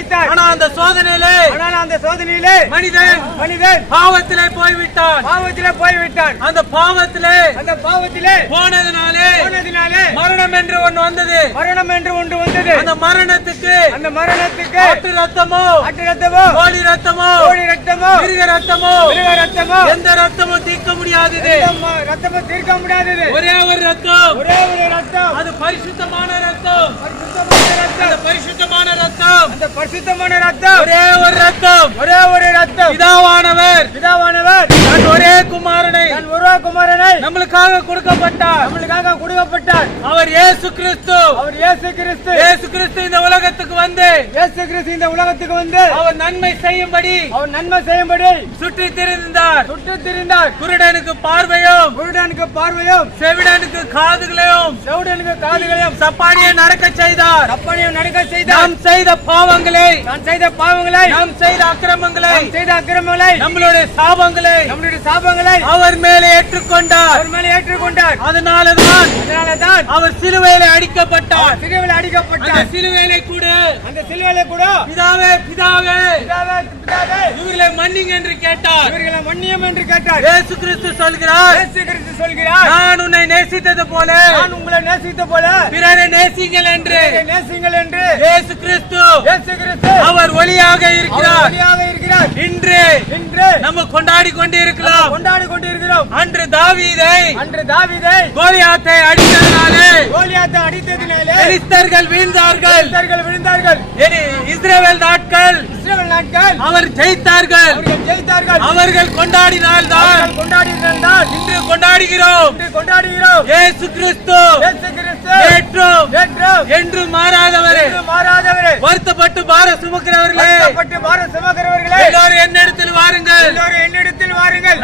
வைத்தார். ஆனால் அந்த சோதனையிலே மனிதன் பாவத்திலே போய்விட்டான். அந்த பாவத்திலே போனதினாலே மரணம் என்று ஒன்று வந்தது. அந்த மரணத்துக்கு ஆட்டு ரத்தமோ கோழி ரத்தமோ மிருக ரத்தமோ எந்த ரத்தமும் தீர்க்க முடியாதது. ஒரே ஒரு ரத்தம், அது பரிசுத்தமான ரத்தம். பரிசுத்தமான ரத்தம், ஒரே ஒரு ரத்தம். பிதாவானவர் தன் ஒரே குமாரனை நம்மளுக்காக கொடுக்கப்பட்டார். அவர் இயேசு கிறிஸ்து. இயேசு கிறிஸ்து இந்த உலகத்துக்கு வந்து அவர் நன்மை செய்யும்படி சுற்றி திரிந்தார். குருடனுக்கு பார்வையும் செவிடனுக்கு காதுகளையும் சப்பானியை நடக்க செய்தார். நாம் செய்த பாவங்களை நாம் செய்த அக்கிரமங்களை நம்மளுடைய சாபங்களை அவர் மேலே ஏற்றுக்கொண்டார். அதனாலதான் அவர் சிலுவையிலே அடிக்கப்பட்டார். அந்த சிலுவையிலே கூட பிதாவே இவர்களை மன்னிங்க என்று கேட்டார். இயேசு கிறிஸ்து சொல்கிறார், நான் உன்னை நேசித்தது போல பிறரை நேசிங்கள் என்று. இயேசு கிறிஸ்து அவர் ஒளியாக இருக்கிறார். இன்று நம்ம கொண்டாடி கொண்டிருக்கிறோம். அன்று தாவீதை கோலியாத்தை அடித்ததினாலே பெலிஸ்தர்கள் வீழ்ந்தார்கள். இஸ்ரவேல் நாட்கள் அவர் ஜெயித்தார்கள். அவர்கள் கொண்டாடினால்தான் இன்று கொண்டாடுகிறோம். இயேசு கிறிஸ்து என்றும் மாறாதவரே. வருத்தப்பட்டு பாரம் சுமக்கிறவர்களே, எல்லாரும் என்னிடத்தில் வாருங்கள்,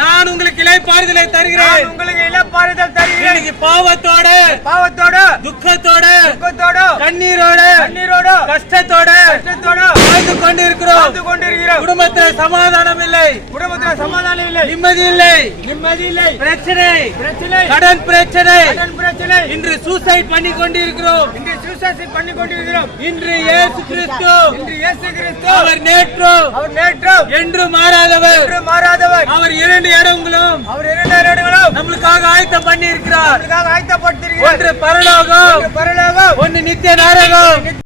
நான் உங்களுக்கு இளைப்பாறுதலை தருகிறேன். இன்னைக்கு பாவத்தோட துக்கத்தோட கண்ணீரோட கஷ்டத்தோட வாழ்ந்து கொண்டிருக்கிறோம். குடும்பத்தில் சமாதானம் இல்லை, நிம்மதி இல்லை, பிரச்சனை, கடன் பிரச்சனை. இன்று சூசைட் பண்ணி கொண்டிருக்கிறோம். இன்று இயேசு கிறிஸ்து அவர் நேற்று என்று மாறாதவர். அவர் இரண்டு இடங்களும் நம்மளுக்காக ஆயத்தம் பண்ணி இருக்கிறார். ஒன்று பரலோகம், ஒன்று நித்திய நரகம்.